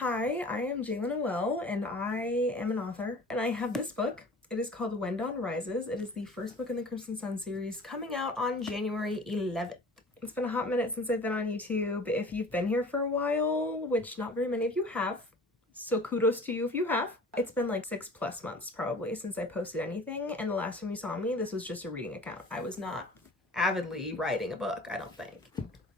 Hi, I am Jalen Noel, and I am an author, and I have this book. It is called When Dawn Rises. It is the first book in the Crimson Sun series, coming out on January 11th. It's been a hot minute since I've been on YouTube. If you've been here for a while, which not very many of you have, so kudos to you if you have. It's been like 6+ months probably since I posted anything, and the last time you saw me, this was just a reading account. I was not avidly writing a book, I don't think.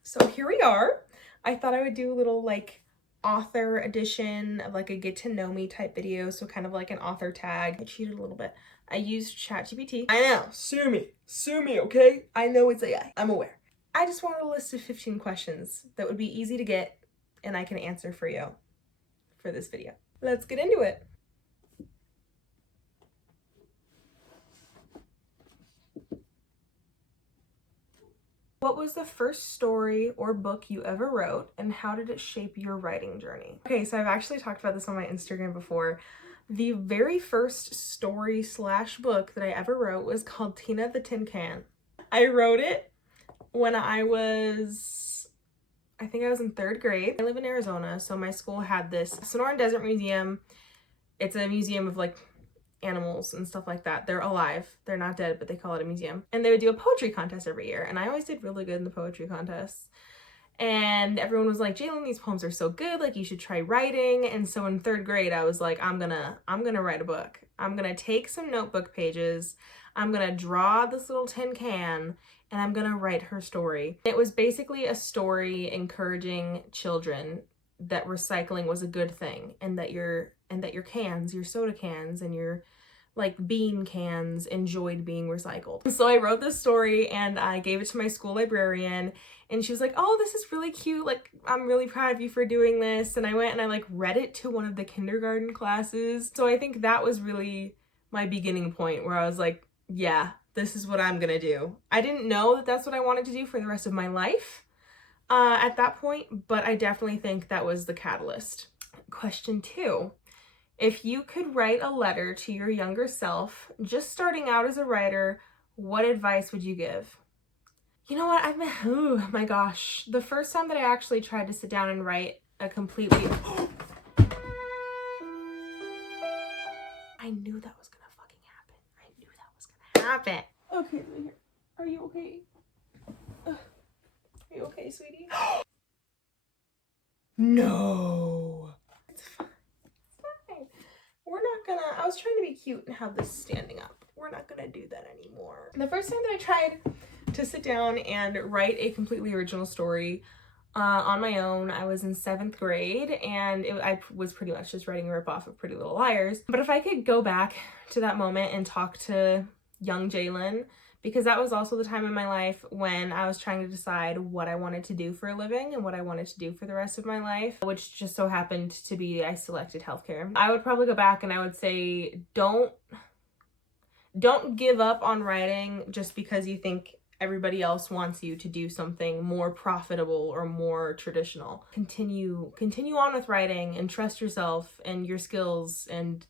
So here we are. I thought I would do a little like author edition of like a get to know me type video, so kind of like an author tag. I cheated a little bit. I used ChatGPT. I know, sue me, okay? I know it's AI, I'm aware. I just wanted a list of 15 questions that would be easy to get and I can answer for you for this video. Let's get into it. What was the first story or book you ever wrote, and how did it shape your writing journey? Okay, so I've actually talked about this on my Instagram before. The very first story / book that I ever wrote was called Tina the Tin Can. I wrote it when I think I was in 3rd grade. I live in Arizona, so my school had this Sonoran Desert Museum. It's a museum of like animals and stuff like that. They're alive. They're not dead, but they call it a museum. And they would do a poetry contest every year. And I always did really good in the poetry contests. And everyone was like, Jalen, these poems are so good. Like, you should try writing. And so in 3rd grade, I was like, I'm gonna write a book. I'm gonna take some notebook pages. I'm gonna draw this little tin can and I'm gonna write her story. It was basically a story encouraging children that recycling was a good thing, and that your cans, your soda cans and your like bean cans enjoyed being recycled. So I wrote this story and I gave it to my school librarian, and she was like, oh, this is really cute. Like, I'm really proud of you for doing this. And I went and I like read it to one of the kindergarten classes. So I think that was really my beginning point where I was like, yeah, this is what I'm gonna do. I didn't know that that's what I wanted to do for the rest of my life at that point, but I definitely think that was the catalyst. Question 2. If you could write a letter to your younger self, just starting out as a writer, what advice would you give? You know what, oh my gosh. The first time that I actually tried to sit down and write a completely... I knew that was gonna fucking happen. I knew that was gonna happen. Okay, here. Are you okay? Are you okay, sweetie? No. It's fine. It's fine. We're not gonna... I was trying to be cute and have this standing up. We're not gonna do that anymore. The first time that I tried to sit down and write a completely original story on my own, I was in 7th grade, and I was pretty much just writing a ripoff of Pretty Little Liars. But if I could go back to that moment and talk to young Jalen, because that was also the time in my life when I was trying to decide what I wanted to do for a living and what I wanted to do for the rest of my life, which just so happened to be I selected healthcare. I would probably go back and I would say, don't give up on writing just because you think everybody else wants you to do something more profitable or more traditional. Continue on with writing and trust yourself and your skills, and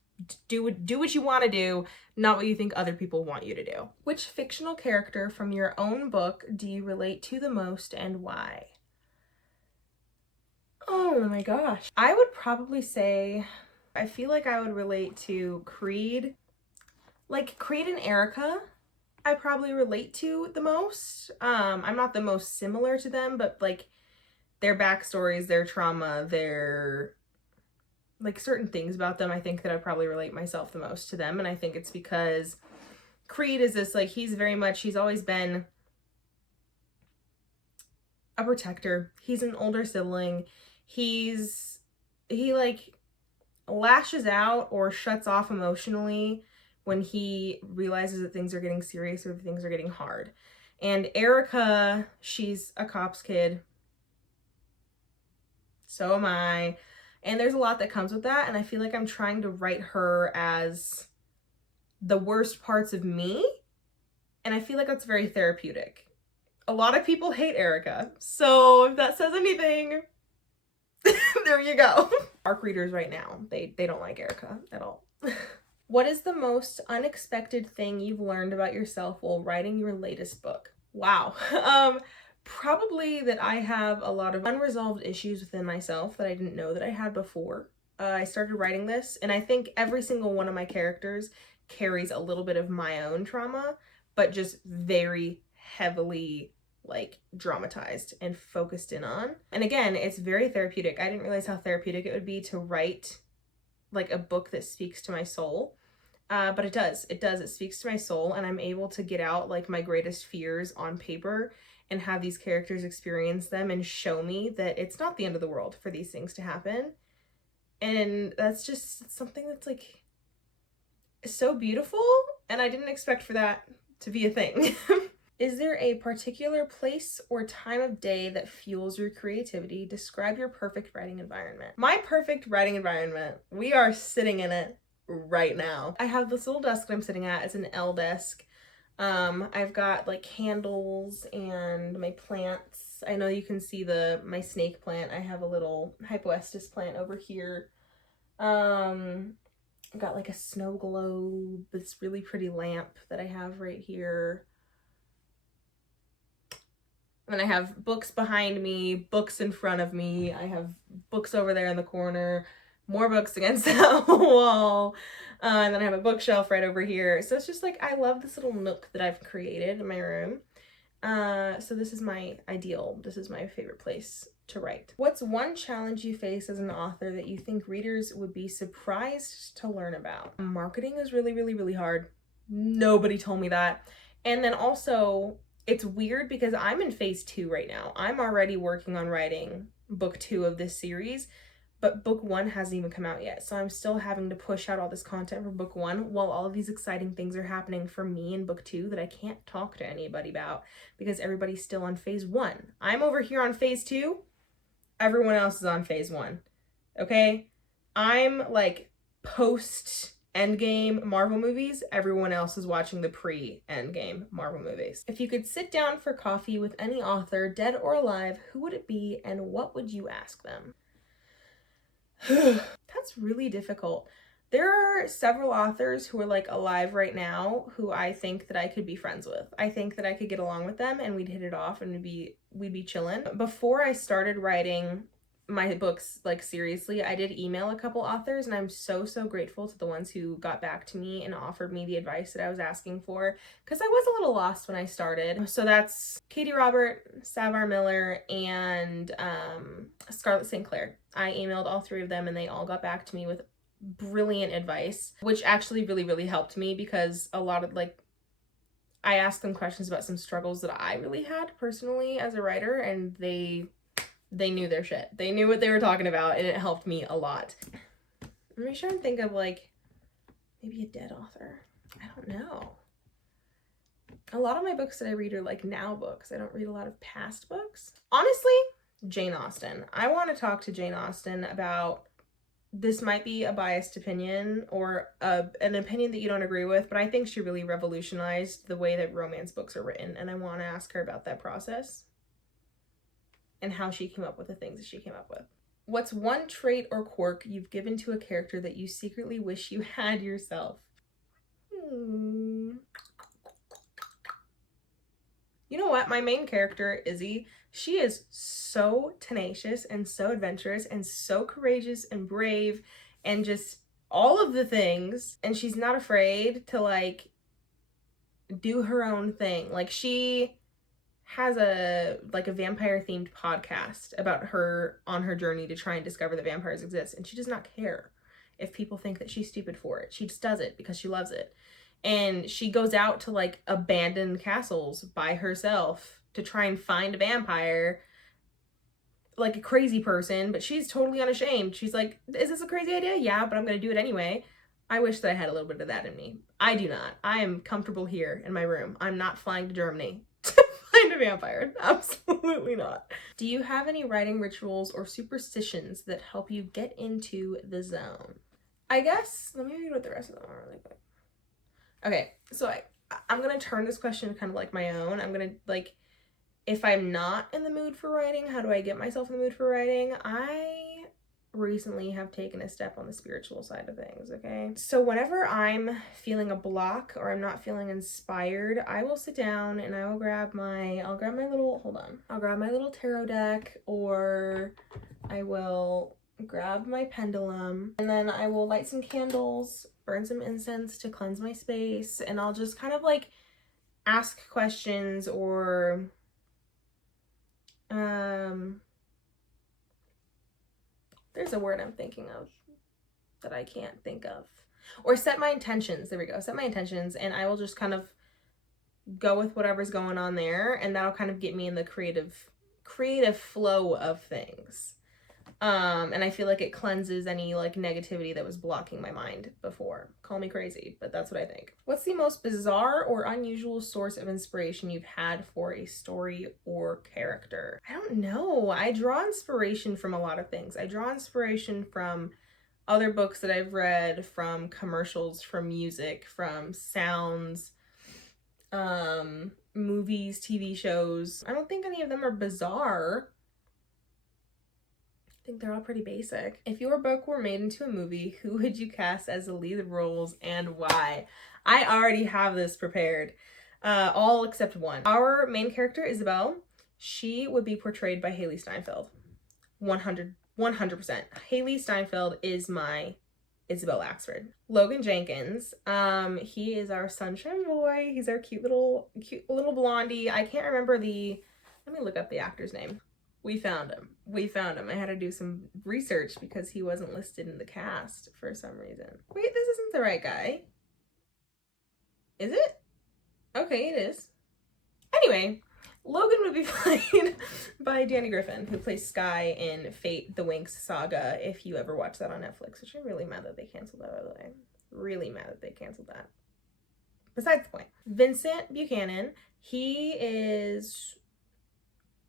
do what you want to do, not what you think other people want you to do. Which fictional character from your own book do you relate to the most, and why? Oh my gosh. I would probably say, I feel like I would relate to Creed. Like, Creed and Erica, I probably relate to the most. I'm not the most similar to them, but like their backstories, their trauma, their like certain things about them, I think that I probably relate myself the most to them. And I think it's because Creed is this, like, he's always been a protector. He's an older sibling. He like lashes out or shuts off emotionally when he realizes that things are getting serious or things are getting hard. And Erica, she's a cop's kid. So am I. And there's a lot that comes with that, and I feel like I'm trying to write her as the worst parts of me, and I feel like that's very therapeutic. A lot of people hate Erica, so if that says anything, there you go. ARC readers right now, they don't like Erica at all. What is the most unexpected thing you've learned about yourself while writing your latest book? Wow. Probably that I have a lot of unresolved issues within myself that I didn't know that I had before. I started writing this, and I think every single one of my characters carries a little bit of my own trauma, but just very heavily like dramatized and focused in on. And again, it's very therapeutic. I didn't realize how therapeutic it would be to write like a book that speaks to my soul. But it does. It speaks to my soul, and I'm able to get out like my greatest fears on paper and have these characters experience them and show me that it's not the end of the world for these things to happen. And that's just something that's like so beautiful, and I didn't expect for that to be a thing. Is there a particular place or time of day that fuels your creativity? Describe your perfect writing environment. My perfect writing environment, we are sitting in it right now. I have this little desk that I'm sitting at. It's an L desk. I've got like candles and my plants. I know you can see my snake plant. I have a little hypoestus plant over here. I've got like a snow globe, this really pretty lamp that I have right here. And I have books behind me, books in front of me. I have books over there in the corner, more books against that wall. And then I have a bookshelf right over here. So it's just like, I love this little nook that I've created in my room. So this is my ideal. This is my favorite place to write. What's one challenge you face as an author that you think readers would be surprised to learn about? Marketing is really, really, really hard. Nobody told me that. And then also, it's weird because I'm in phase 2 right now. I'm already working on writing book 2 of this series, but book 1 hasn't even come out yet. So I'm still having to push out all this content for book 1 while all of these exciting things are happening for me in book 2 that I can't talk to anybody about because everybody's still on phase 1. I'm over here on phase 2. Everyone else is on phase 1. Okay? I'm like post Endgame Marvel movies. Everyone else is watching the pre-Endgame Marvel movies. If you could sit down for coffee with any author, dead or alive, who would it be and what would you ask them? That's really difficult. There are several authors who are like alive right now who I think that I could be friends with. I think that I could get along with them and we'd hit it off and we'd be chilling. Before I started writing my books like seriously, I did email a couple authors, and I'm so grateful to the ones who got back to me and offered me the advice that I was asking for, because I was a little lost when I started. So that's Katie Robert, Savar Miller, and Scarlett St. Clair. I emailed all 3 of them and they all got back to me with brilliant advice, which actually really helped me, because a lot of like I asked them questions about some struggles that I really had personally as a writer, and they knew their shit. They knew what they were talking about, and it helped me a lot. Let me try and think of like maybe a dead author. I don't know. A lot of my books that I read are like now books. I don't read a lot of past books. Honestly, Jane Austen. I want to talk to Jane Austen about, this might be a biased opinion or an opinion that you don't agree with, but I think she really revolutionized the way that romance books are written, and I want to ask her about that process and how she came up with the things that she came up with. What's one trait or quirk you've given to a character that you secretly wish you had yourself? You know what? My main character, Izzy, she is so tenacious and so adventurous and so courageous and brave and just all of the things. And she's not afraid to like do her own thing. Like she has a vampire themed podcast about her on her journey to try and discover that vampires exist, and she does not care if people think that she's stupid for it. She just does it because she loves it. And she goes out to like abandoned castles by herself to try and find a vampire, like a crazy person, but she's totally unashamed. She's like, is this a crazy idea? Yeah, but I'm gonna do it anyway. I wish that I had a little bit of that in me. I do not. I am comfortable here in my room. I'm not flying to Germany to find a vampire. Absolutely not. Do you have any writing rituals or superstitions that help you get into the zone? I guess, let me read what the rest of them are really quick. Okay, so I'm gonna turn this question kind of like my own. I'm gonna like, if I'm not in the mood for writing, how do I get myself in the mood for writing? I recently have taken a step on the spiritual side of things, okay? So whenever I'm feeling a block or I'm not feeling inspired, I will sit down and I'll grab my little tarot deck, or I will grab my pendulum, and then I will light some candles, burn some incense to cleanse my space, and I'll just kind of like ask questions, or there's a word I'm thinking of that I can't think of. Or set my intentions. There we go. Set my intentions, and I will just kind of go with whatever's going on there, and that'll kind of get me in the creative flow of things. And I feel like it cleanses any like negativity that was blocking my mind before. Call me crazy, but that's what I think. What's the most bizarre or unusual source of inspiration you've had for a story or character? I don't know. I draw inspiration from a lot of things. I draw inspiration from other books that I've read, from commercials, from music, from sounds, movies, TV shows. I don't think any of them are bizarre. I think they're all pretty basic. If your book were made into a movie, who would you cast as the lead roles and why? I already have this prepared. All except one. Our main character, Isabel, she would be portrayed by Haley Steinfeld. 100%. Haley Steinfeld is my Isabel Axford. Logan Jenkins, he is our sunshine boy. He's our cute little blondie. I can't remember let me look up the actor's name. We found him. I had to do some research because he wasn't listed in the cast for some reason. Wait, this isn't the right guy. Is it? Okay, it is. Anyway, Logan would be played by Danny Griffin, who plays Sky in Fate the Winx saga, if you ever watch that on Netflix, which I'm really mad that they canceled that, by the way. Really mad that they canceled that. Besides the point. Vincent Buchanan, he is...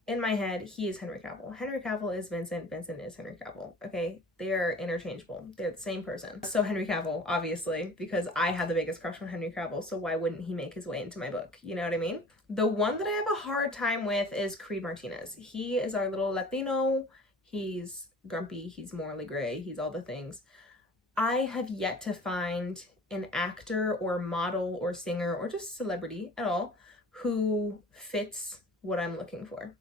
in my head, he is Henry Cavill. Henry Cavill is Vincent. Vincent is Henry Cavill. Okay? They are interchangeable. They're the same person. So Henry Cavill, obviously, because I had the biggest crush on Henry Cavill, so why wouldn't he make his way into my book? You know what I mean? The one that I have a hard time with is Creed Martinez. He is our little Latino. He's grumpy. He's morally gray. He's all the things. I have yet to find an actor or model or singer or just celebrity at all who fits what I'm looking for.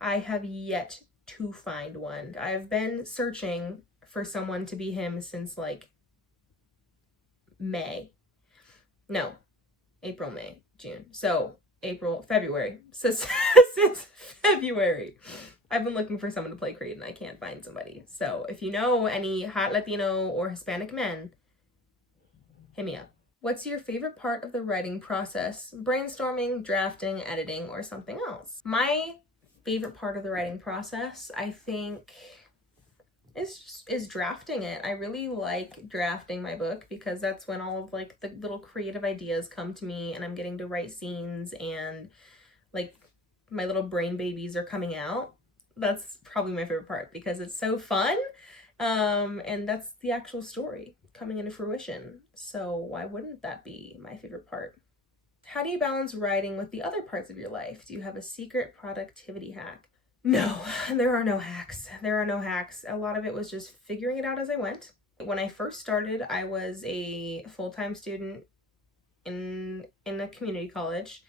I have yet to find one. I've been searching for someone to be him since like April, May, June. So February. So since February, I've been looking for someone to play Creed and I can't find somebody. So if you know any hot Latino or Hispanic men, hit me up. What's your favorite part of the writing process? Brainstorming, drafting, editing, or something else? My favorite part of the writing process, I think, is drafting it. I really like drafting my book because that's when all of like the little creative ideas come to me and I'm getting to write scenes and like my little brain babies are coming out. That's probably my favorite part because it's so fun. And that's the actual story coming into fruition. So why wouldn't that be my favorite part? How do you balance writing with the other parts of your life? Do you have a secret productivity hack? No, there are no hacks. A lot of it was just figuring it out as I went. When I first started, I was a full-time student in a community college,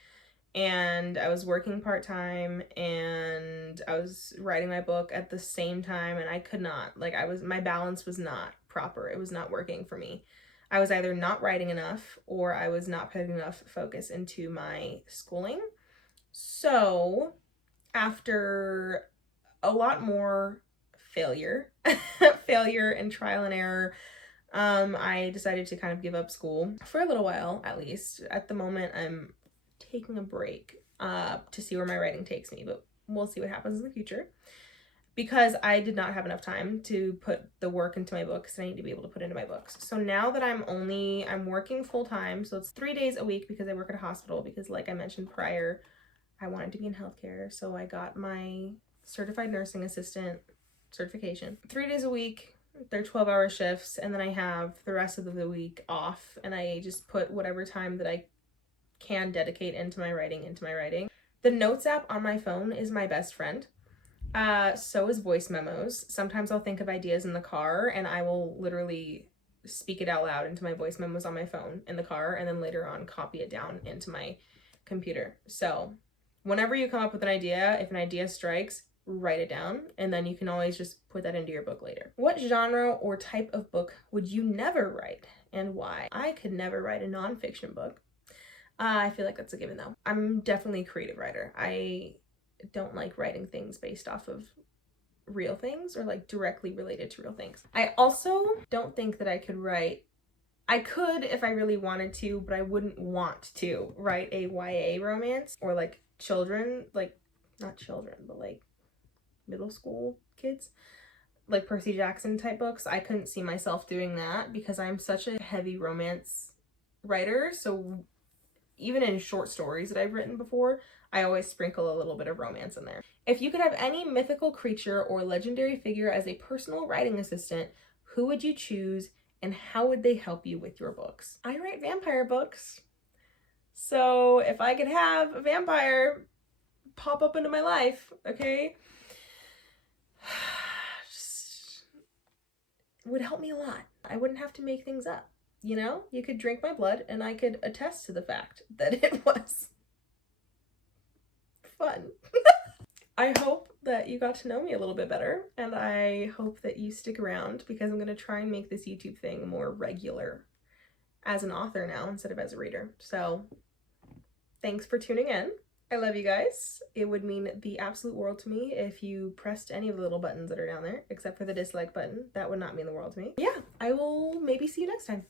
and I was working part-time, and I was writing my book at the same time, and I could not. My balance was not proper. It was not working for me. I was either not writing enough or I was not putting enough focus into my schooling. So after a lot more failure and trial and error, I decided to kind of give up school for a little while, at least. At the moment, I'm taking a break to see where my writing takes me, but we'll see what happens in the future. Because I did not have enough time to put the work into my books and I need to be able to put into my books. So now that I'm working full time, so it's 3 days a week because I work at a hospital because like I mentioned prior, I wanted to be in healthcare. So I got my certified nursing assistant certification. 3 days a week, they're 12-hour shifts, and then I have the rest of the week off and I just put whatever time that I can dedicate into my writing. The notes app on my phone is my best friend. So is voice memos. Sometimes I'll think of ideas in the car and I will literally speak it out loud into my voice memos on my phone in the car, and then later on copy it down into my computer. So whenever you come up with an idea, if an idea strikes, write it down, and then you can always just put that into your book later. What genre or type of book would you never write, and why? I could never write a nonfiction book. I feel like that's a given though. I'm definitely a creative writer. I don't like writing things based off of real things or like directly related to real things. I also don't think that I could if I really wanted to, but I wouldn't want to write a YA romance or like children, like not children, but like middle school kids, like Percy Jackson type books. I couldn't see myself doing that because I'm such a heavy romance writer. So even in short stories that I've written before, I always sprinkle a little bit of romance in there. If you could have any mythical creature or legendary figure as a personal writing assistant, who would you choose and how would they help you with your books? I write vampire books. So if I could have a vampire pop up into my life, okay, just would help me a lot. I wouldn't have to make things up. You know, you could drink my blood and I could attest to the fact that it was fun. I hope that you got to know me a little bit better, and I hope that you stick around because I'm going to try and make this YouTube thing more regular as an author now instead of as a reader. So thanks for tuning in. I love you guys. It would mean the absolute world to me if you pressed any of the little buttons that are down there, except for the dislike button. That would not mean the world to me. Yeah, I will maybe see you next time.